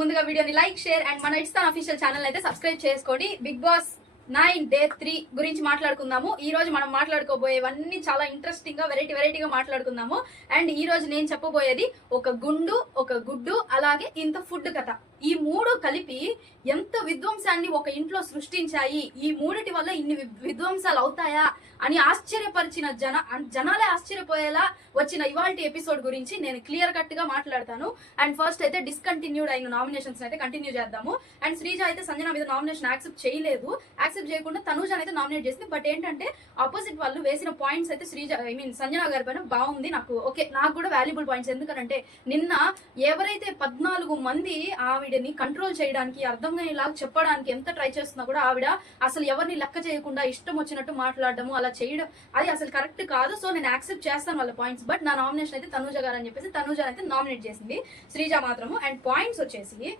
ముందుగా వీడియోని like share and మన ఇస్తాన్ అఫీషియల్ ఛానల్ అయితే సబ్స్క్రైబ్ చేసుకోండి. Bigg Boss nine day three గురించి మాట్లాడుకుందాము. ఈ రోజు మనం మాట్లాడుకోబోయేవన్నీ చాలా ఇంట్రెస్టింగ్గా వెరైటీ వెరైటీగా మాట్లాడుకుందాము. అండ్ ఈ రోజు నేను చెప్పబోయేది ఒక గుండు ఒక గుడ్డు అలాగే ఇంత ఫుడ్ కథ. ఈ మూడు కలిపి ఎంత విధ్వంసాన్ని ఒక ఇంట్లో సృష్టించాయి? ఈ మూడిటి వల్ల ఇన్ని విధ్వంసాలు అవుతాయా? అని ఆశ్చర్యపరిచిన జన జనాలే ఆశ్చర్యపోయేలా వచ్చిన ఇవాల్టి ఎపిసోడ్ గురించి నేను క్లియర్ కట్గా మాట్లాడతాను. అండ్ ఫస్ట్ అయితే డిస్కంటిన్యూడ్ అయిన నామినేషన్స్ అయితే కంటిన్యూ చేద్దాము. అండ్ శ్రీజ అయితే సంజన మీద నామినేషన్ యాక్సెప్ట్ చేయలేదు. యాక్సెప్ట్ చేయకుండా తనుజ అయితే నామినేట్ చేసింది. బట్ ఏంటంటే ఆపోజిట్ వాళ్ళు వేసిన పాయింట్స్ అయితే శ్రీజ ఐ మీన్ సంజన గారి పైన బాగుంది నాకు. ఓకే నాకు కూడా వాల్యుబుల్ పాయింట్స్. ఎందుకంటే నిన్న ఎవరైతే పద్నాలుగు మంది ఆవిడని కంట్రోల్ చేయడానికి అర్థమయ్యేలా చెప్పడానికి ఎంత ట్రై చేస్తున్నా కూడా ఆవిడ అసలు ఎవరిని లెక్క చేయకుండా ఇష్టం వచ్చినట్టు మాట్లాడడము అలా చేయడం అది అసలు కరెక్ట్ కాదు. సో నేను యాక్సెప్ట్ చేస్తాను వాళ్ళ పాయింట్స్ బట్ నా నామినేషన్ అయితే తనూజ గారు అని చెప్పేసి తనూజ అయితే నామినేట్ చేసింది శ్రీజ మాత్రము. అండ్ పాయింట్స్ వచ్చేసి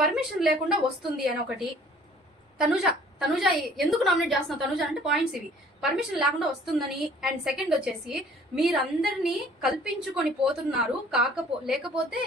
పర్మిషన్ లేకుండా వస్తుంది అని ఒకటి. తనుజ తనుజ ఎందుకు నామినేట్ చేస్తున్నావు? తనుజ అంటే పాయింట్స్ ఇవి. పర్మిషన్ లేకుండా వస్తుందని. అండ్ సెకండ్ వచ్చేసి మీరందరినీ కల్పించుకొని పోతున్నారు. కాకపో లేకపోతే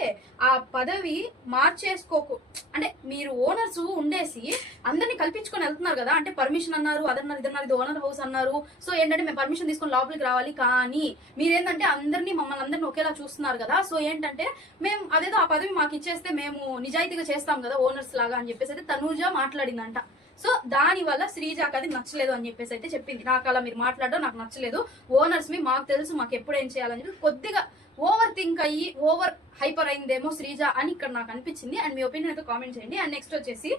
ఆ పదవి మార్చేసుకోకు అంటే మీరు ఓనర్స్ ఉండేసి అందరినీ కల్పించుకొని వెళ్తున్నారు కదా. అంటే పర్మిషన్ అన్నారు అదన్నారు ఇదన్నారు ఇది ఓనర్ హౌస్ అన్నారు. సో ఏంటంటే మేము పర్మిషన్ తీసుకొని లోపలికి రావాలి కానీ మీరేంటంటే అందరినీ మమ్మల్ని అందరినీ ఒకేలా చూస్తున్నారు కదా. సో ఏంటంటే మేము అదేదో ఆ పదవి మాకు ఇచ్చేస్తే మేము నిజాయితీగా చేస్తాం కదా ఓనర్స్ లాగా అని చెప్పేసి అయితే తనూజ మాట్లాడిందంట. సో దాని వల్ల శ్రీజాకి అది నచ్చలేదు అని చెప్పేసి అయితే చెప్పింది. నాకు అలా మీరు మాట్లాడడం నాకు నచ్చలేదు. ఓనర్స్ మీ మాకు తెలుసు మాకు ఎప్పుడు ఏం చేయాలని చెప్పి కొద్దిగా ఓవర్ థింక్ అయ్యి ఓవర్ హైపర్ అయిందేమో శ్రీజ అని ఇక్కడ నాకు అనిపించింది. అండ్ మీ ఒపీనియన్ అయితే కామెంట్ చేయండి. అండ్ నెక్స్ట్ వచ్చేసి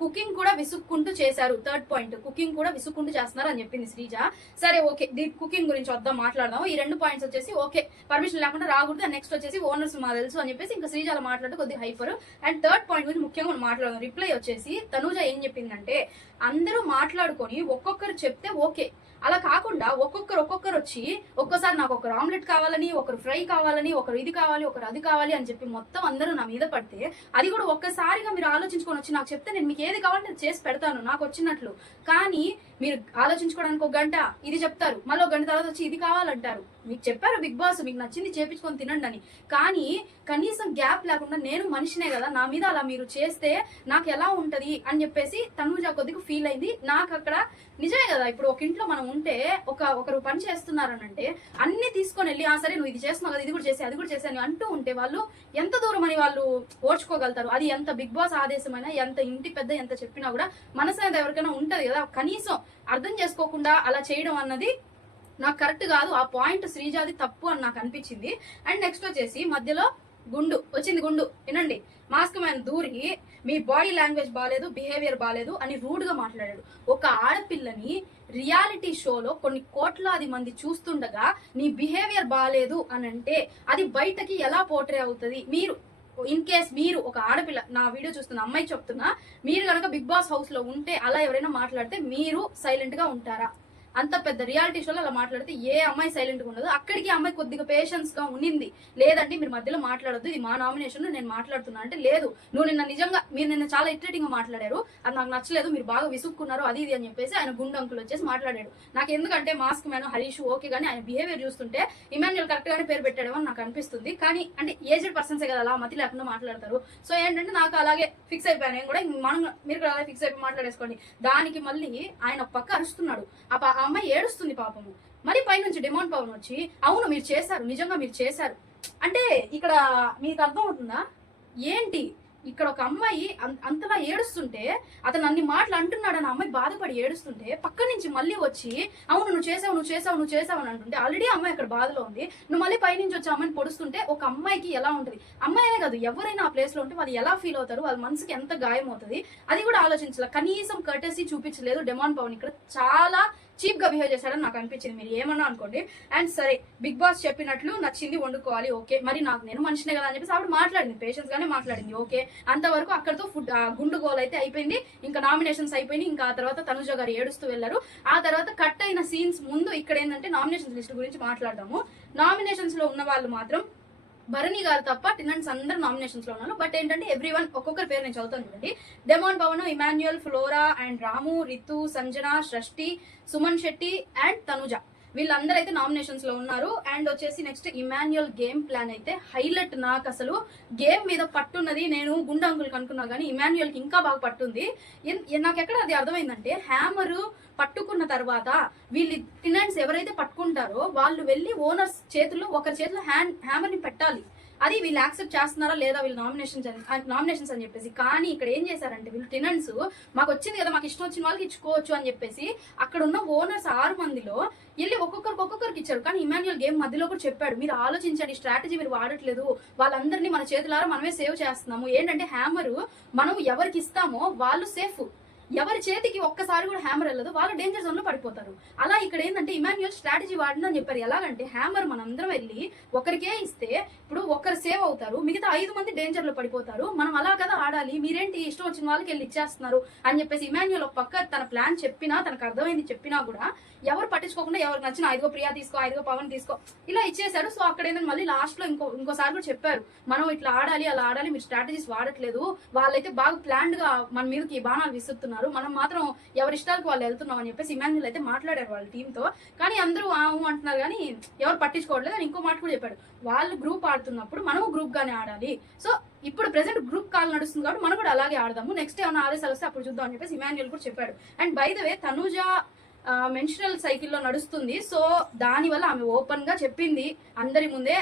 కుకింగ్ కూడా విసుక్కుంటూ చేశారు. థర్డ్ పాయింట్ కుకింగ్ కూడా విసుక్కుంటూ చేస్తున్నారు అని చెప్పింది శ్రీజ. సరే ఓకే. దీని కుకింగ్ గురించి వద్దాం మాట్లాడదాం ఈ రెండు పాయింట్స్ వచ్చేసి ఓకే. పర్మిషన్ లేకుండా రాకూడదు. నెక్స్ట్ వచ్చేసి ఓనర్స్ మా తెలుసు అని చెప్పేసి ఇంకా శ్రీజ అలా మాట్లాడుతూ కొద్దిగా హైపర్ అండ్ థర్డ్ పాయింట్ గురించి ముఖ్యంగా మనం మాట్లాడదాం. రిప్లై వచ్చేసి తనూజ ఏం చెప్పిందంటే అందరూ మాట్లాడుకొని ఒక్కొక్కరు చెప్తే ఓకే. అలా కాకుండా ఒక్కొక్కరు ఒక్కొక్కరు వచ్చి ఒక్కోసారి నాకు ఒకరు ఆమ్లెట్ కావాలని ఒకరు ఫ్రై కావాలని ఒకరు ఇది కావాలి ఒకరు అది కావాలి అని చెప్పి మొత్తం అందరూ నా మీద పడితే అది కూడా ఒక్కసారిగా మీరు ఆలోచించుకొని వచ్చి నాకు చెప్తే నేను మీకు ఏది కావాలంటే అది చేసి పెడతాను నాకు వచ్చినట్లు. కానీ మీరు ఆలోచించుకోవడానికి ఒక గంట ఇది చెప్తారు. మళ్ళీ ఒక గంట తర్వాత వచ్చి ఇది కావాలంటారు. మీకు చెప్పారు బిగ్ బాస్ మీకు నచ్చింది చేపించుకొని తినండి అని. కానీ కనీసం గ్యాప్ లేకుండా నేను మనిషినే కదా నా మీద అలా మీరు చేస్తే నాకు ఎలా ఉంటది అని చెప్పేసి తనుజ కొద్దిగా ఫీల్ అయింది. నాకు అక్కడ నిజమే కదా ఇప్పుడు ఒక ఇంట్లో మనం ఉంటే ఒక ఒకరు పని చేస్తున్నారని అంటే అన్ని తీసుకొని వెళ్ళి ఆ సరే నువ్వు ఇది చేస్తున్నావు కదా ఇది కూడా చేసి అది కూడా చేసి అని అంటూ ఉంటే వాళ్ళు ఎంత దూరం అని వాళ్ళు ఓర్చుకోగలుగుతారు. అది ఎంత బిగ్ బాస్ ఆదేశమైనా ఎంత ఇంటి పెద్ద ఎంత చెప్పినా కూడా మనసు అనేది ఎవరికైనా ఉంటది కదా. కనీసం అర్థం చేసుకోకుండా అలా చేయడం అన్నది నాకు కరెక్ట్ కాదు. ఆ పాయింట్ శ్రీజాది తప్పు అని నాకు అనిపించింది. అండ్ నెక్స్ట్ వచ్చేసి మధ్యలో గుండు వచ్చింది గుండు. వినండి. మాస్క్ మ్యాన్ దూరి మీ బాడీ లాంగ్వేజ్ బాగాలేదు బిహేవియర్ బాగాలేదు అని రూడ్గా మాట్లాడాడు. ఒక ఆడపిల్లని రియాలిటీ షోలో కొన్ని కోట్లాది మంది చూస్తుండగా నీ బిహేవియర్ బాగాలేదు అని అంటే అది బయటకి ఎలా పోర్ట్రే అవుతుంది? మీరు ఇన్ కేస్ మీరు ఒక ఆడపిల్ల నా వీడియో చూస్తున్న అమ్మాయి చెప్తున్నా మీరు కనుక బిగ్ బాస్ హౌస్లో ఉంటే అలా ఎవరైనా మాట్లాడితే మీరు సైలెంట్గా ఉంటారా? అంత పెద్ద రియాలిటీ షోలో అలా మాట్లాడితే ఏ అమ్మాయి సైలెంట్గా ఉండదు. అక్కడికి అమ్మాయి కొద్దిగా పేషెన్స్గా ఉన్నింది. లేదంటే మీరు మధ్యలో మాట్లాడొద్దు. ఇది మా నామినేషన్ నేను మాట్లాడుతున్నా అంటే లేదు. నువ్వు నిన్న నిజంగా మీరు నిన్న చాలా ఇట్రేటింగ్గా మాట్లాడారు. అది నాకు నచ్చలేదు. మీరు బాగా విసుక్కున్నారు. అది ఇది అని చెప్పేసి ఆయన గుండు అంకుల్ వచ్చేసి మాట్లాడాడు. నాకు ఎందుకంటే మాస్క్ మ్యాన్ హరీష్ ఓకే కానీ ఆయన బిహేవియర్ చూస్తుంటే ఇమాన్యుల్ కరెక్ట్ గానే పేరు పెట్టాడేమో అని నాకు అనిపిస్తుంది. కానీ అంటే ఏజ్డ్ పర్సన్సే కదా అలా మతి లేకుండా మాట్లాడతారు. సో ఏంటంటే నాకు అలాగే ఫిక్స్ అయిపోయాను. కూడా మనం మీరు కూడా అలాగే ఫిక్స్ అయిపోయి మాట్లాడేసుకోండి. దానికి మళ్ళీ ఆయన ఒక పక్క అరుస్తున్నాడు. ఆ ఆ అమ్మాయి ఏడుస్తుంది పాపము. మరి పైనుంచి డిమాండ్ పవన్ వచ్చి అవును మీరు చేశారు నిజంగా మీరు చేశారు. అంటే ఇక్కడ మీకు అర్థం అవుతుందా ఏంటి? ఇక్కడ ఒక అమ్మాయి అంతలా ఏడుస్తుంటే అతను అన్ని మాటలు అంటున్నాడని అని అమ్మాయి బాధపడి ఏడుస్తుంటే పక్క నుంచి మళ్ళీ వచ్చి అవును నువ్వు చేసావు నువ్వు చేసావు నువ్వు చేసావు అని అంటుంటే ఆల్రెడీ అమ్మాయి అక్కడ బాధలో ఉంది. నువ్వు మళ్ళీ పైనుంచి వచ్చి అమ్మాయిని పొడుస్తుంటే ఒక అమ్మాయికి ఎలా ఉంటుంది? అమ్మాయినే కాదు ఎవరైనా ఆ ప్లేస్లో ఉంటే వాళ్ళు ఎలా ఫీల్ అవుతారు? వాళ్ళ మనసుకి ఎంత గాయం అవుతుంది అది కూడా ఆలోచించాలి. కనీసం కర్టసీ చూపించలేదు డెమాన్ పవన్ ఇక్కడ చాలా చీప్గా బిహేవ్ చేశాడని నాకు అనిపించింది. మీరు ఏమన్నా అనుకోండి. అండ్ సరే బిగ్ బాస్ చెప్పినట్లు నచ్చింది వండుకోవాలి ఓకే. మరి నాకు నేను మనిషినే కదా అని చెప్పేసి ఆవిడ మాట్లాడింది. పేషెన్స్ గానే మాట్లాడింది ఓకే. అంతవరకు అక్కడతో ఫుడ్ గుండు గోల్ అయితే అయిపోయింది. ఇంకా నామినేషన్స్ అయిపోయింది ఇంకా ఆ తర్వాత తనుజ గారు ఏడుస్తూ వెళ్ళారు ఆ తర్వాత కట్ అయిన సీన్స్ ముందు ఇక్కడ ఏంటంటే నామినేషన్స్ లిస్ట్ గురించి మాట్లాడదాము. నామినేషన్స్లో ఉన్న వాళ్ళు మాత్రం భరణి గారు తప్ప టెనెంట్స్ అందరు నామినేషన్స్లో ఉన్నారు. బట్ ఏంటంటే ఎవ్రీ వన్ ఒక్కొక్కరి పేరు నేను చదువుతాను చూడండి. Demon Pavan Emmanuel Flora and Ramu Ritu Sanjana Srishti Suman Shetty and Tanuja వీళ్ళందరూ అయితే నామినేషన్స్లో ఉన్నారు. అండ్ వచ్చేసి నెక్స్ట్ ఇమాన్యుయల్ గేమ్ ప్లాన్ అయితే హైలైట్ నాకు అసలు. గేమ్ మీద పట్టున్నది నేను గుండె అంకుల్ అనుకున్నా కానీ ఇమాన్యుయల్కి ఇంకా బాగా పట్టుంది. నాకు ఎక్కడ అది అర్థమైందంటే హ్యామర్ పట్టుకున్న తర్వాత వీళ్ళు టెనెంట్స్ ఎవరైతే పట్టుకుంటారో వాళ్ళు వెళ్ళి ఓనర్స్ చేతుల్లో ఒకరి చేతిలో హ్యాండ్ హ్యామర్ని పెట్టాలి. అది వీళ్ళు యాక్సెప్ట్ చేస్తున్నారా లేదా వీళ్ళు నామినేషన్స్ నామినేషన్స్ అని చెప్పేసి. కానీ ఇక్కడ ఏం చేశారంటే వీళ్ళు టెనెంట్స్ మాకు వచ్చింది కదా మాకు ఇష్టం వచ్చిన వాళ్ళకి ఇచ్చుకోవచ్చు అని చెప్పేసి అక్కడ ఉన్న ఓనర్స్ ఆరు మందిలో వెళ్ళి ఒక్కొక్కరికి ఒక్కొక్కరికి ఇచ్చారు. కానీ ఇమాన్యుయల్ గేమ్ మధ్యలో కూడా చెప్పాడు మీరు ఆలోచించండి స్ట్రాటజీ మీరు వాడట్లేదు. వాళ్ళందరినీ మన చేతులారా మనమే సేవ్ చేస్తున్నాము. ఏంటంటే హ్యామర్ మనం ఎవరికి ఇస్తామో వాళ్ళు సేఫ్ ఎవరి చేతికి ఒక్కసారి కూడా హ్యామర్ వెళ్ళదు వాళ్ళు డేంజర్ జోన్లో పడిపోతారు. అలా ఇక్కడ ఏంటంటే ఇమాన్యుయల్ స్ట్రాటజీ వాడిందని చెప్పారు. ఎలాగంటే హ్యామర్ మనందరం వెళ్ళి ఒకరికే ఇస్తే ఇప్పుడు ఒకరు సేవ్ అవుతారు మిగతా ఐదు మంది డేంజర్లో పడిపోతారు. మనం అలా కదా ఆడాలి మీరేంటి ఇష్టం వచ్చిన వాళ్ళకి వెళ్ళి ఇచ్చేస్తున్నారు అని చెప్పేసి ఇమాన్యుయల్ ఒక పక్క తన ప్లాన్ చెప్పినా తనకు అర్థమైంది చెప్పినా కూడా ఎవరు పట్టించుకోకుండా ఎవరికి నచ్చిన ఐదుగో ప్రియా తీసుకో ఐదుగో పవన్ తీసుకో ఇలా ఇచ్చేశారు. సో అక్కడ ఏంటంటే మళ్ళీ లాస్ట్లో ఇంకో ఇంకోసారి కూడా చెప్పారు. మనం ఇట్లా ఆడాలి అలా ఆడాలి మీరు స్ట్రాటజీస్ వాడట్లేదు. వాళ్ళైతే బాగా ప్లాన్డ్గా మన మీదకి బాణాలు విసురుతున్నారు. మనం మాత్రం ఎవరి ఇష్టాలకు వాళ్ళు వెళ్తున్నాం అని చెప్పేసి ఇమాన్యుల్ అయితే మాట్లాడారు వాళ్ళ టీమ్తో కానీ అందరూ ఆవు అంటున్నారు కానీ ఎవరు పట్టించుకోవట్లేదు అని ఇంకో మాట కూడా చెప్పాడు. వాళ్ళు గ్రూప్ ఆడుతున్నప్పుడు మనము గ్రూప్ గానే ఆడాలి. సో ఇప్పుడు ప్రెసెంట్ గ్రూప్ కాల్ నడుస్తుంది కాబట్టి మనం కూడా అలాగే ఆడదాము. నెక్స్ట్ ఏమైనా ఆదేశాలు వస్తే అప్పుడు చూద్దాం అని చెప్పేసి ఇమాన్యుల్ కూడా చెప్పాడు. And by the way Tanuja మెన్షనల్ సైకిల్లో నడుస్తుంది. సో దాని వల్ల ఆమె ఓపెన్గా చెప్పింది అందరి ముందే.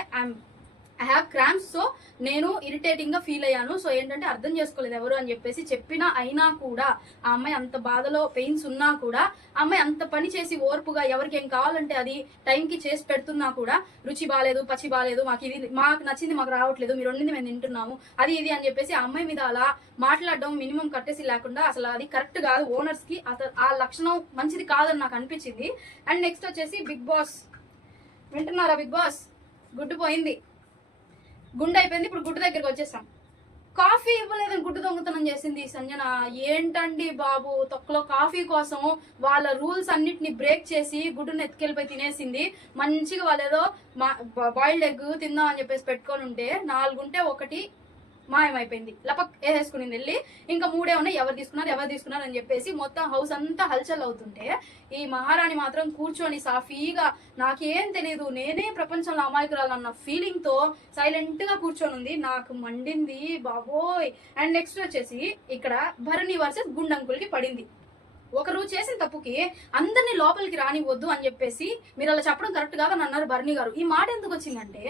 ఐ హ్యావ్ క్రామ్స్ సో నేను ఇరిటేటింగ్గా ఫీల్ అయ్యాను. సో ఏంటంటే అర్థం చేసుకోలేదు ఎవరు అని చెప్పేసి చెప్పినా అయినా కూడా ఆ అమ్మాయి అంత బాధలో పెయిన్స్ ఉన్నా కూడా ఆ అమ్మాయి అంత పని చేసి ఓర్పుగా ఎవరికి ఏం కావాలంటే అది టైంకి చేసి పెడుతున్నా కూడా రుచి బాగాలేదు పచ్చి బాగాలేదు మాకు ఇది మాకు నచ్చింది మాకు రావట్లేదు మీరు వండింది మేము తింటున్నాము అది ఇది అని చెప్పేసి ఆ అమ్మాయి మీద అలా మాట్లాడడం మినిమం కట్టేసి లేకుండా అసలు అది కరెక్ట్ కాదు. ఓనర్స్కి అసలు ఆ లక్షణం మంచిది కాదని నాకు అనిపించింది. అండ్ నెక్స్ట్ వచ్చేసి బిగ్ బాస్. వింటున్నారా బిగ్ బాస్? గుడ్డు పోయింది గుండె అయిపోయింది. ఇప్పుడు గుడ్డు దగ్గరికి వచ్చేసాం. కాఫీ ఇవ్వలేదని గుడ్డు దొంగతనం చేసింది ఈ సంజన. ఏంటండి బాబు తొక్కలో కాఫీ కోసం వాళ్ళ రూల్స్ అన్నిటిని బ్రేక్ చేసి గుడ్డుని ఎత్తుకెళ్ళిపోయి తినేసింది. మంచిగా వాళ్ళు ఏదో బాయిల్డ్ ఎగ్ తిందాం అని చెప్పేసి పెట్టుకొని ఉంటే నాలుగుంటే ఒకటి మాయమైపోయింది. లపక్ వేసేసుకుని వెళ్ళి ఇంకా మూడే ఉన్నాయి ఎవరు తీసుకున్నారు ఎవరు తీసుకున్నారు అని చెప్పేసి మొత్తం హౌస్ అంతా హల్చల్ అవుతుంటే ఈ మహారాణి మాత్రం కూర్చొని సాఫీగా నాకేం తెలియదు నేనే ప్రపంచంలో అమాయకురాలు అన్న ఫీలింగ్తో సైలెంట్గా కూర్చొని ఉంది. నాకు మండింది బాబోయ్. అండ్ నెక్స్ట్ వచ్చేసి ఇక్కడ భరణి వర్సెస్ గుండంకుల్కి పడింది. ఒకరు చేసిన తప్పుకి అందరినీ లోపలికి రానివద్దు అని చెప్పేసి మీరు అలా చెప్పడం కరెక్ట్ కాదని అన్నారు భరణి గారు. ఈ మాట ఎందుకు వచ్చిందంటే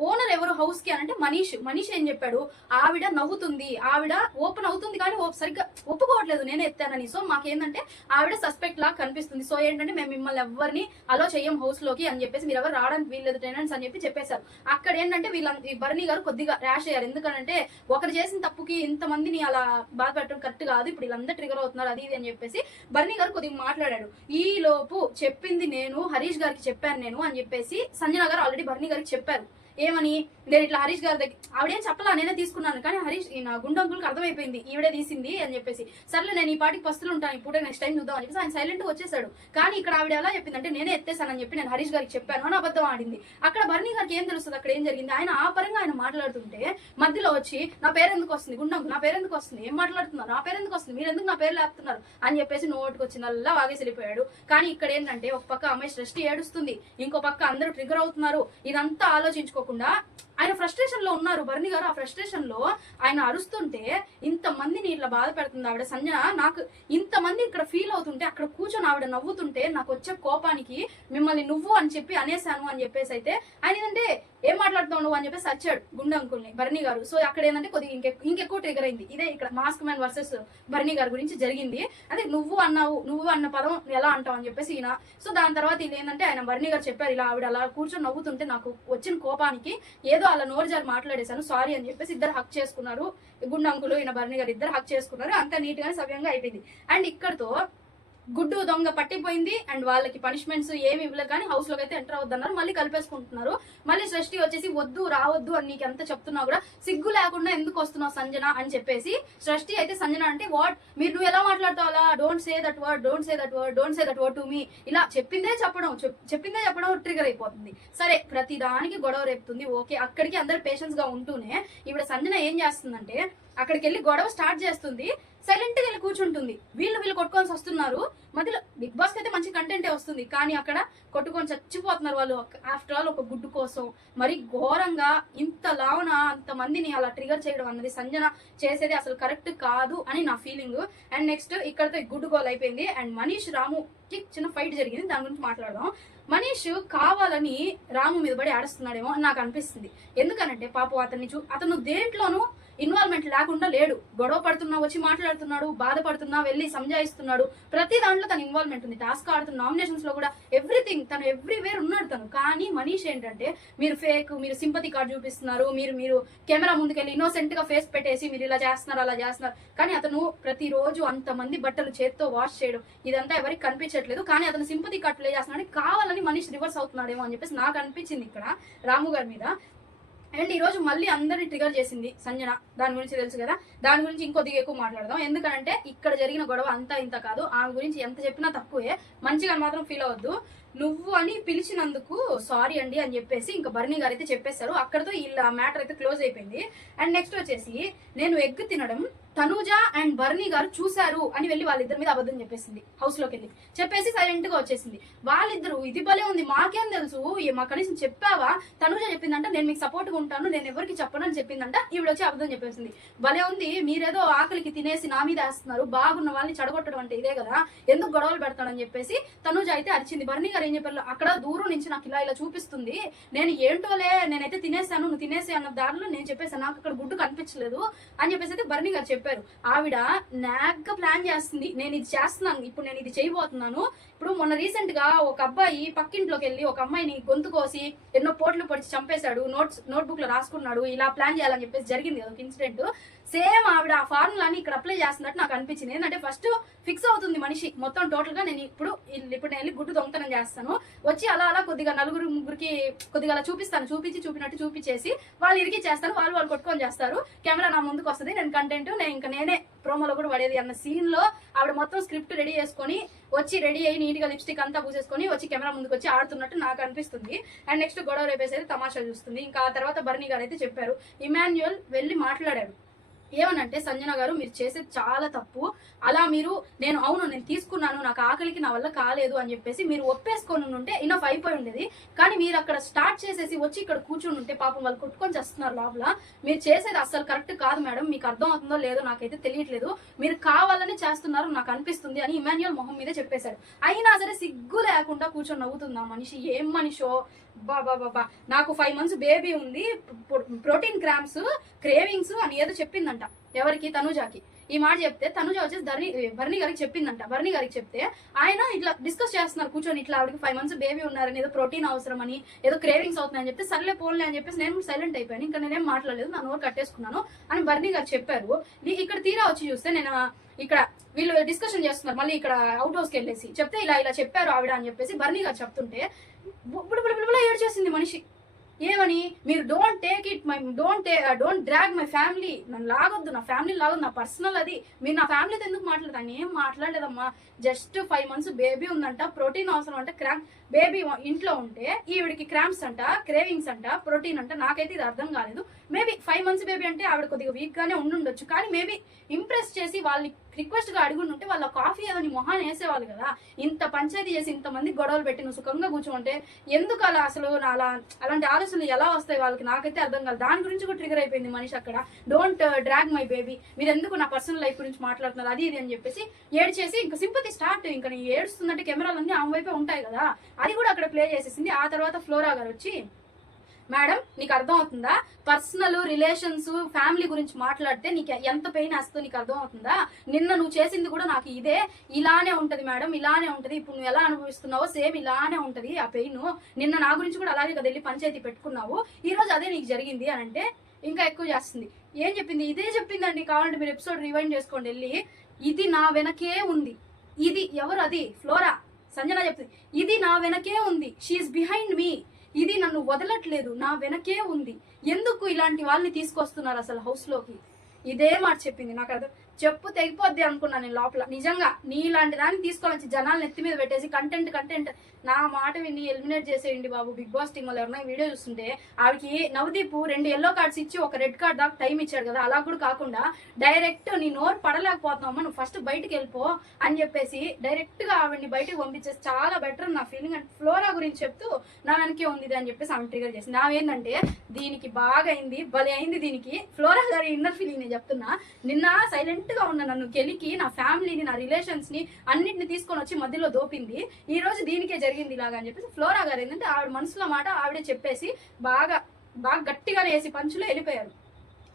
ఓనర్ ఎవరు హౌస్కి అంటే మనీష్. మనీష్ ఏం చెప్పాడు? ఆవిడ నవ్వుతుంది. ఆవిడ ఓపెన్ అవుతుంది కానీ ఓ- సరిగ్గా ఒప్పుకోవట్లేదు. నేను ఎత్తానని. సో మాకేంటంటే ఆవిడ సస్పెక్ట్ లాగా కనిపిస్తుంది. సో ఏంటంటే మేము మిమ్మల్ని ఎవరిని అలో చెయ్యం హౌస్లోకి అని చెప్పేసి మీరు ఎవరు రావడానికి వీల్లేదు టెనెంట్స్ అని చెప్పి చెప్పేశారు. అక్కడ ఏంటంటే వీళ్ళ ఈ గారు కొద్దిగా ర్యాష్ అయ్యారు. ఎందుకంటే ఒకరు చేసిన తప్పుకి ఇంత మందిని అలా బాధపెట్టడం కరెక్ట్ కాదు. ఇప్పుడు వీళ్ళందరూ ట్రిగర్ అవుతున్నారు. అది ఇది అని చెప్పేసి బర్నీ గారు కొద్దిగా మాట్లాడాడు. ఈ లోపు చెప్పింది నేను హరీష్ గారికి చెప్పాను నేను అని చెప్పేసి సంజన గారు ఆల్రెడీ బర్నీ గారికి చెప్పారు. ఏమని? నేను ఇట్లా హరీష్ గారి దగ్గర ఆవిడేం చెప్పలా? నేనే తీసుకున్నాను. కానీ హరీష్ నా నా గుండంకులకి అర్థమైపోయింది. ఈవిడే తీసింది అని చెప్పేసి. సర్లే నేను ఈ పాటికి పస్తులు ఉంటాను. ఇప్పుడు నెక్స్ట్ టైం చూద్దాం అని చెప్పేసి ఆయన సైలెంట్ వచ్చేసాడు. కానీ ఇక్కడ ఆవిడ ఎలా చెప్పిందంటే నేనే ఎత్తేసానని చెప్పి నేను హరీష్ గారికి చెప్పాను. అని అబద్ధం ఆడింది. అక్కడ బర్నీ గారికి ఏం తెలుస్తుంది? అక్కడ ఏం జరిగింది? ఆయన ఆ పరంగా ఆయన మాట్లాడుతుంటే మధ్యలో వచ్చి నా పేరు ఎందుకు వస్తుంది? గుండంకు నా పేరు ఎందుకు వస్తుంది? ఏం మాట్లాడుతున్నారు? నా పేరు ఎందుకు వస్తుంది? మీరు ఎందుకు నా పేరు లేపుతున్నారు? అని చెప్పేసి నోటుకు వచ్చిందల్లా వాగేసి వెళ్ళిపోయాడు. కానీ ఇక్కడ ఏంటంటే ఒక పక్క అమ్మాయి సృష్టి ఏడుస్తుంది. ఇంకో పక్క అందరూ ట్రిగర్ అవుతున్నారు. ఇదంతా ఆలోచించుకో. ఆలోచించుకోకుండా ఆయన ఫ్రస్ట్రేషన్లో ఉన్నారు. భరణి గారు ఆ ఫ్రస్ట్రేషన్లో ఆయన అరుస్తుంటే ఇంత మందిని ఇట్లా బాధ పెడుతుంది ఆవిడ. సంజన నాకు ఇంత మంది ఇక్కడ ఫీల్ అవుతుంటే అక్కడ కూర్చొని ఆవిడ నవ్వుతుంటే నాకు వచ్చే కోపానికి మిమ్మల్ని నువ్వు అని చెప్పి అనేసాను అని చెప్పేసి అయితే ఆయన ఏంటంటే ఏం మాట్లాడుతావు నువ్వు? అని చెప్పేసి వచ్చాడు గుండె అంకుల్ని భరణి గారు. సో అక్కడ ఏంటంటే కొద్దిగా ఇంకెక్కువ ఇంకెక్కువ ట్రిగర్ అయింది. ఇదే ఇక్కడ మాస్క్ మ్యాన్ వర్సెస్ భరణి గారి గురించి జరిగింది. అదే నువ్వు అన్నావు నువ్వు అన్న పదం ఎలా అంటావు? అని చెప్పేసి ఈయన. సో దాని తర్వాత ఇది ఏంటంటే ఆయన భరణి గారు చెప్పారు ఇలా ఆవిడ అలా కూర్చొని నవ్వుతుంటే నాకు వచ్చిన కోపానికి ఏదో అలా నోరు జారి మాట్లాడేశాను. సారీ అని చెప్పేసి ఇద్దరు హక్ చేసుకున్నారు. గుండె అంకులు ఈయన భరణి గారు ఇద్దరు హక్ చేసుకున్నారు. అంత నీట్ గానే సవ్యంగా అయిపోయింది. అండ్ ఇక్కడతో గుడ్డు దొంగ పట్టిపోయింది అండ్ వాళ్ళకి పనిష్మెంట్స్ ఏమి ఇవ్వలేదు కానీ హౌస్లోకి అయితే ఎంటర్ అవద్దన్నారు. మళ్ళీ కలిపేసుకుంటున్నారు. మళ్ళీ సృష్టి వచ్చేసి వద్దు రావద్దు అని నీకు ఎంత చెప్తున్నా కూడా సిగ్గు లేకుండా ఎందుకు వస్తున్నావు సంజన అని చెప్పేసి సృష్టి అయితే సంజన అంటే వాట్ మీరు నువ్వు ఎలా మాట్లాడతావు అలా don't say that word don't say that word don't say that word to me ఇలా చెప్పిందే చెప్పడం చెప్పిందే చెప్పడం ట్రిగర్ అయిపోతుంది. సరే ప్రతి దానికి గొడవ రేపుతుంది. ఓకే అక్కడికి అందరు పేషెన్స్గా ఉంటూనే ఇప్పుడు సంజన ఏం చేస్తుందంటే అక్కడికి వెళ్ళి గొడవ స్టార్ట్ చేస్తుంది. సైలెంట్ కూర్చుంటుంది. వీళ్ళు వీళ్ళు కొట్టుకొని వస్తున్నారు. మధ్యలో బిగ్ బాస్కి అయితే మంచి కంటెంటే వస్తుంది. కానీ అక్కడ కొట్టుకొని చచ్చిపోతున్నారు వాళ్ళు. ఆఫ్టర్ ఆల్ ఒక గుడ్డు కోసం మరి ఘోరంగా ఇంత లావున అంత మందిని అలా ట్రిగర్ చేయడం అన్నది సంజన చేసేది అసలు కరెక్ట్ కాదు అని నా ఫీలింగ్ అండ్ నెక్స్ట్ ఇక్కడతో గుడ్డు గోల్ అయిపోయింది. అండ్ మనీష్ రాముకి చిన్న ఫైట్ జరిగింది. దాని గురించి మాట్లాడదాం. మనీష్ కావాలని రాము మీద పడి ఆడుస్తున్నాడేమో నాకు అనిపిస్తుంది. ఎందుకనంటే పాపం అతన్ని చూ అతను దేంట్లోనూ ఇన్వాల్వ్మెంట్ లేకుండా లేడు. గొడవ పడుతున్నా వచ్చి మాట్లాడుతున్నాడు బాధపడుతున్నా వెళ్ళి సంజాయిస్తున్నాడు. ప్రతి దాంట్లో తన ఇన్వాల్వ్మెంట్ ఉంది. టాస్క్ ఆడుతున్న నామినేషన్స్లో కూడా ఎవ్రీథింగ్ తను ఎవ్రీవేర్ ఉన్నాడు తను. కానీ మనీష్ ఏంటంటే మీరు ఫేక్ మీరు సింపతి కార్డ్ చూపిస్తున్నారు మీరు మీరు కెమెరా ముందుకెళ్ళి ఇన్నోసెంట్గా ఫేస్ పెట్టేసి మీరు ఇలా చేస్తున్నారు అలా చేస్తున్నారు. కానీ అతను ప్రతిరోజు అంతమంది బట్టలు చేత్తో వాష్ చేయడం ఇదంతా ఎవరికి కనిపించట్లేదు. కానీ అతను సింపతి కార్డ్ ప్లే చేస్తున్నాడు. కావాలని మనీష్ రివర్స్ అవుతున్నాడేమో అని చెప్పేసి నాకు అనిపించింది ఇక్కడ రాము గారి మీద. అండ్ ఈ రోజు మళ్ళీ అందరిని ట్రిగర్ చేసింది సంజన. దాని గురించి తెలుసు కదా? దాని గురించి ఇంకొద్దిగా ఎక్కువ మాట్లాడదాం. ఎందుకంటే ఇక్కడ జరిగిన గొడవ అంతా ఇంత కాదు. ఆమె గురించి ఎంత చెప్పినా తక్కువే. మంచిగా మాత్రం ఫీల్ అవ్వద్దు. నువ్వు అని పిలిచినందుకు సారీ అండి అని చెప్పేసి ఇంకా బర్నీ గారు అయితే చెప్పేశారు. అక్కడతో వీళ్ళ మ్యాటర్ అయితే క్లోజ్ అయిపోయింది. అండ్ నెక్స్ట్ వచ్చేసి నేను ఎగ్ తినడం తనూజ అండ్ బర్నీ గారు చూశారు అని వెళ్ళి వాళ్ళిద్దరి మీద అబద్ధం చెప్పేసింది. హౌస్లోకి వెళ్ళి. చెప్పేసి సైలెంట్గా వచ్చేసింది. వాళ్ళిద్దరు ఇది భలే ఉంది మాకేం తెలుసు? మా కనీసం చెప్పావా? తనూజ చెప్పిందంట నేను మీకు సపోర్ట్గా ఉంటాను నేను ఎవరికి చెప్పను అని చెప్పిందంట ఈవిడ వచ్చి అబద్ధం చెప్పేసింది. భలే ఉంది మీరేదో ఆకలికి తినేసి నా మీద వేస్తున్నారు బాగున్న వాళ్ళని చెడగొట్టడం అంటే ఇదే కదా ఎందుకు గొడవలు పెడతాడని చెప్పేసి తనూజ అయితే అరిచింది. బర్నీ గారు ఏం చెప్పారు? అక్కడ దూరం నుంచి నాకు ఇలా ఇలా చూపిస్తుంది. నేను ఏంటోలే నేనైతే తినేసాను నువ్వు తినేసి అన్న దారిలో నేను చెప్పేసాను నాకు అక్కడ గుడ్డు కనిపించలేదు అని చెప్పేసి అయితే బర్ణి గారు చెప్పారు. ఆవిడ నాగ్గా ప్లాన్ చేస్తుంది నేను ఇది చేస్తున్నాను ఇప్పుడు నేను ఇది చేయబోతున్నాను. ఇప్పుడు మొన్న రీసెంట్గా ఒక అబ్బాయి పక్కింట్లోకి వెళ్ళి ఒక అమ్మాయిని గొంతు కోసి ఎన్నో పోట్లు పొడిచి చంపేశాడు నోట్స్ నోట్బుక్లో రాసుకున్నాడు ఇలా ప్లాన్ చేయాలని చెప్పేసి జరిగింది. కదా ఒక ఇన్సిడెంట్ సేమ్ ఆవిడ ఆ ఫార్ములాని ఇక్కడ అప్లై చేస్తున్నట్టు నాకు అనిపించింది. ఏంటంటే ఫస్ట్ ఫిక్స్ అవుతుంది మనిషి. మొత్తం టోటల్గా నేను ఇప్పుడు ఇప్పుడు నేను వెళ్ళి గుడ్డు దొంగతనం చేస్తాను. వచ్చి అలా అలా కొద్దిగా నలుగురు ముగ్గురికి కొద్దిగా అలా చూపిస్తాను. చూపించి చూపినట్టు చూపించేసి వాళ్ళు ఇరికి చేస్తారు వాళ్ళు వాళ్ళు కొట్టుకొని చేస్తారు. కెమెరా నా ముందుకు వస్తుంది. నేను కంటెంట్ నేను ఇంకా నేనే ప్రోమోలో కూడా పడేది. అన్న సీన్లో ఆవిడ మొత్తం స్క్రిప్ట్ రెడీ చేసుకొని వచ్చి రెడీ అయ్యి నీట్గా లిప్స్టిక్ అంతా పూసేసుకొని వచ్చి కెమెరా ముందుకు వచ్చి ఆడుతున్నట్టు నాకు అనిపిస్తుంది. అండ్ నెక్స్ట్ గొడవ రేపేసి అయితే తమాషా చూస్తుంది. ఇంకా ఆ తర్వాత బర్నీ గారు అయితే చెప్పారు ఇమాన్యుయల్ వెళ్ళి మాట్లాడాడు. ఏమనంటే సంజన గారు మీరు చేసేది చాలా తప్పు. అలా మీరు నేను అవును నేను తీసుకున్నాను నాకు ఆకలికి నా వల్ల కాలేదు అని చెప్పేసి మీరు ఒప్పేసుకొని ఉంటే ఇనఫ్ అయిపోయి ఉండేది. కానీ మీరు అక్కడ స్టార్ట్ చేసేసి వచ్చి ఇక్కడ కూర్చుని ఉంటే పాపం వాళ్ళు కొట్టుకొని చేస్తున్నారు లోపల. మీరు చేసేది అస్సలు కరెక్ట్ కాదు మేడం. మీకు అర్థం అవుతుందో లేదో నాకైతే తెలియట్లేదు. మీరు కావాలని చేస్తున్నారు నాకు అనిపిస్తుంది అని ఇమాన్యుయల్ మొహం మీదే చెప్పేశారు అయినా సరే సిగ్గు లేకుండా కూర్చొని నవ్వుతుంది ఆ మనిషి. ఏం మనిషో? బాబా బాబా నాకు ఫైవ్ మంత్స్ బేబీ ఉంది. ప్రోటీన్ క్రామ్స్ క్రేవింగ్స్ అని ఏదో చెప్పిందంట ఎవరికి? తనుజాకి. ఈ మాట చెప్తే తనుజ వచ్చేసి ధర్ని భరణి గారికి చెప్పిందంట. భరణి గారికి చెప్తే ఆయన ఇట్లా డిస్కస్ చేస్తున్నారు కూర్చొని ఇట్లా ఆవిడకి ఫైవ్ మంత్స్ బేబీ ఉన్నారని ఏదో ప్రోటీన్ అవసరం అని ఏదో క్రేవింగ్స్ అవుతున్నాయని చెప్తే సర్లే పోన్లే అని చెప్పేసి నేను సైలెంట్ అయిపోయాను. ఇంకా నేనేం మాట్లాడలేదు నా నోరు కట్టేసుకున్నాను అని భరణి గారు చెప్పారు. ఈ- ఇక్కడ తీరా వచ్చి చూస్తే నేను ఇక్కడ వీళ్ళు డిస్కషన్ చేస్తున్నారు. మళ్ళీ ఇక్కడ అవుట్ హౌస్కి వెళ్ళేసి. చెప్తే ఇలా ఇలా చెప్పారు ఆవిడ అని చెప్పేసి బర్నీ గారు చెప్తుంటే బుడ బుడ బుడ ఏడ్చేసింది మనిషి. ఏమని? మీరు don't take it my don't don't drag my family నన్ను లాగొద్దు నా ఫ్యామిలీ లాగొద్దు నా పర్సనల్ అది. మీరు నా ఫ్యామిలీతో ఎందుకు మాట్లాడతాను ఏం మాట్లాడలేదమ్మా. జస్ట్ ఫైవ్ మంత్స్ బేబీ ఉందంట ప్రోటీన్ అవసరం అంటే క్రాంక్ బేబీ ఇంట్లో ఉంటే ఈవిడికి క్రామ్స్ అంట క్రేవింగ్స్ అంట ప్రోటీన్ అంట నాకైతే ఇది అర్థం కాలేదు. మేబీ ఫైవ్ మంత్స్ బేబీ అంటే ఆవిడ కొద్దిగా వీక్ గానే ఉండుండొచ్చు. కానీ మేబీ ఇంప్రెస్ చేసి వాళ్ళని రిక్వెస్ట్గా అడుగుంటే వాళ్ళ కాఫీ ఏదో నీ మొహాన్ని వేసేవాళ్ళు కదా. ఇంత పంచాయతీ చేసి ఇంతమంది గొడవలు పెట్టి నువ్వు సుఖంగా కూర్చుంటే ఎందుకు అలా అసలు నా అలా అలాంటి ఆలోచనలు ఎలా వస్తాయి వాళ్ళకి? నాకైతే అర్థం కాదు దాని గురించి కూడా ట్రిగర్ అయిపోయింది మనిషి అక్కడ. డోంట్ డ్రాగ్ మై బేబీ మీరు ఎందుకు నా పర్సనల్ లైఫ్ గురించి మాట్లాడుతున్నారు? అది ఇది అని చెప్పేసి ఏడ్చేసి ఇంకా సింపతి స్టార్ట్ ఇంకా నీ ఏడుస్తుందంటే కెమెరాలన్నీ ఆమె వైపే ఉంటాయి కదా. అది కూడా అక్కడ ప్లే చేసేసింది. ఆ తర్వాత ఫ్లోరా గారు వచ్చి మేడం నీకు అర్థం అవుతుందా పర్సనల్ రిలేషన్స్ ఫ్యామిలీ గురించి మాట్లాడితే నీకు ఎంత పెయిన్ వస్తుందో నీకు అర్థం అవుతుందా నిన్న నువ్వు చేసింది కూడా నాకు ఇదే. ఇలానే ఉంటది మేడం ఇలానే ఉంటది. ఇప్పుడు నువ్వు ఎలా అనుభవిస్తున్నావో సేమ్ ఇలానే ఉంటది ఆ పెయిన్. నిన్న నా గురించి కూడా అలాగే కదా వెళ్ళి పంచాయతీ పెట్టుకున్నావు. ఈ రోజు అదే నీకు జరిగింది అని అంటే ఇంకా ఎక్కువ చేస్తుంది. ఏం చెప్పింది? ఇదే చెప్పిందండి. కావాలంటే మీరు ఎపిసోడ్ రివైండ్ చేసుకోండి వెళ్ళి. ఇది నా వెనకే ఉంది. ఇది ఎవరు అది? ఫ్లోరా. సంజన చెప్తుంది ఇది నా వెనకే ఉంది షీఈ్ బిహైండ్ మీ ఇది నన్ను వదలట్లేదు నా వెనకే ఉంది. ఎందుకు ఇలాంటి వాళ్ళని తీసుకొస్తున్నారు అసలు హౌస్లోకి? ఇదే మాట చెప్పింది. నాకు అర్థం చెప్పు తెగిపోద్ది అనుకున్నా నేను లోపల. నిజంగా నీలాంటి దాన్ని తీసుకొని వచ్చి జనాలను ఎత్తి మీద పెట్టేసి కంటెంట్ కంటెంట్ నా మాట విని ఎలిమినేట్ చేసేయండి బాబు. బిగ్ బాస్ టీమ్ వాళ్ళు ఎవరైనా వీడియో చూస్తుంటే ఆవిడకి నవదీప్ రెండు ఎల్లో కార్డ్స్ ఇచ్చి ఒక రెడ్ కార్డ్ దాకా టైం ఇచ్చాడు కదా. అలా కూడా కాకుండా డైరెక్ట్ నీ నోరు పడలేకపోతున్నావు నువ్వు ఫస్ట్ బయటకు వెళ్ళిపో అని చెప్పేసి డైరెక్ట్గా ఆవిడని బయటకు పంపించేసి చాలా బెటర్ నా ఫీలింగ్ అండ్ ఫ్లోరా గురించి చెప్తూ నా వెనకే ఉంది అని చెప్పేసి ఆమె ట్రిగర్ చేసింది. ఏంటంటే దీనికి బాగా అయింది భలే అయింది దీనికి. ఫ్లోరా గారి ఇన్నర్ ఫీలింగ్ నేను చెప్తున్నా. నిన్న సైలెంట్ గా ఉన్న నన్ను కెలికి నా ఫ్యామిలీని నా రిలేషన్స్ని అన్నిటిని తీసుకొని వచ్చి మధ్యలో దోపింది. ఈ రోజు దీనికే జరిగింది ఇలాగా అని చెప్పేసి ఫ్లోరా గారు ఏంటంటే ఆవిడ మనసులో మాట ఆవిడే చెప్పేసి బాగా బాగా గట్టిగా వేసి పంచులో వెళ్ళిపోయారు.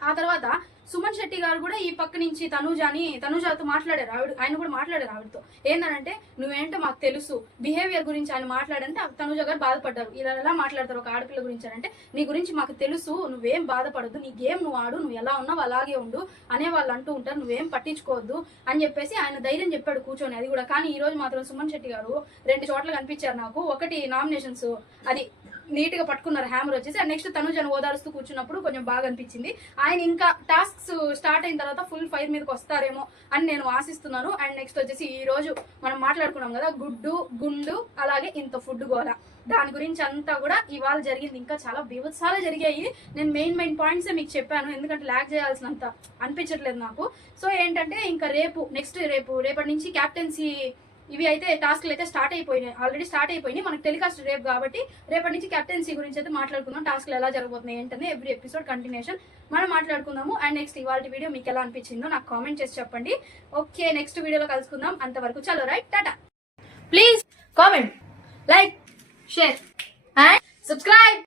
ఆ తర్వాత సుమన్ శెట్టి గారు కూడా ఈ పక్క నుంచి తనూజాని తనూజతో మాట్లాడారు. ఆవిడ ఆయన కూడా మాట్లాడారు ఆవిడతో. ఏంటంటే నువ్వేంటో మాకు తెలుసు. బిహేవియర్ గురించి ఆయన మాట్లాడంటే తనూజ గారు బాధపడ్డారు. ఇలా ఎలా మాట్లాడతారు ఒక ఆడపిల్ల గురించి. అంటే నీ గురించి మాకు తెలుసు. నువ్వేం బాధపడద్దు. నీ గేమ్ నువ్వు ఆడు. నువ్వు ఎలా ఉన్నావు అలాగే ఉండు. అనే వాళ్ళు అంటూ ఉంటారు. నువ్వేం పట్టించుకోవద్దు. అని చెప్పేసి ఆయన ధైర్యం చెప్పాడు కూర్చొని. అది కూడా. కానీ ఈ రోజు మాత్రం సుమన్ శెట్టి గారు రెండు చోట్ల కనిపించారు నాకు. ఒకటి నామినేషన్స్. అది నీట్గా పట్టుకున్నారు హ్యామర్ వచ్చేసి. అండ్ నెక్స్ట్ తనుజను ఓదారుస్తూ కూర్చున్నప్పుడు కొంచెం బాగా అనిపించింది. ఆయన ఇంకా టాస్క్స్ స్టార్ట్ అయిన తర్వాత ఫుల్ ఫైర్ మీదకి వస్తారేమో అని నేను ఆశిస్తున్నాను. అండ్ నెక్స్ట్ వచ్చేసి ఈ రోజు మనం మాట్లాడుకున్నాం కదా గుడ్డు గుండు అలాగే ఇంత ఫుడ్ గోల. దాని గురించి అంతా కూడా ఇవాళ జరిగింది. ఇంకా చాలా బీభత్సాలు జరిగాయి. నేను మెయిన్ మెయిన్ పాయింట్స్ మీకు చెప్పాను. ఎందుకంటే ల్యాక్ చేయాల్సినంత అనిపించట్లేదు నాకు. సో ఏంటంటే ఇంకా రేపు నెక్స్ట్ రేపు రేపటి నుంచి క్యాప్టెన్సీ ఇవి అయితే టాస్క్లు అయితే స్టార్ట్ అయిపోయినాయి. ఆల్రెడీ స్టార్ట్ అయిపోయినాయి. మనకు టెలికాస్ట్ రేపు కాబట్టి రేపటి నుంచి కెప్టెన్సీ గురించి అయితే మాట్లాడుకుందాం. టాస్క్లు ఎలా జరగబోతున్నాయి ఏంటనే ఎవ్రీ ఎపిసోడ్ కంటిన్యూషన్ మనం మాట్లాడుకుందాము. అండ్ నెక్స్ట్ ఇవాళ వీడియో మీకు ఎలా అనిపించిందో నాకు కామెంట్ చేసి చెప్పండి. ఓకే నెక్స్ట్ వీడియోలో కలుసుకుందాం. అంతవరకు చలో right? Tata. Please comment like share and subscribe.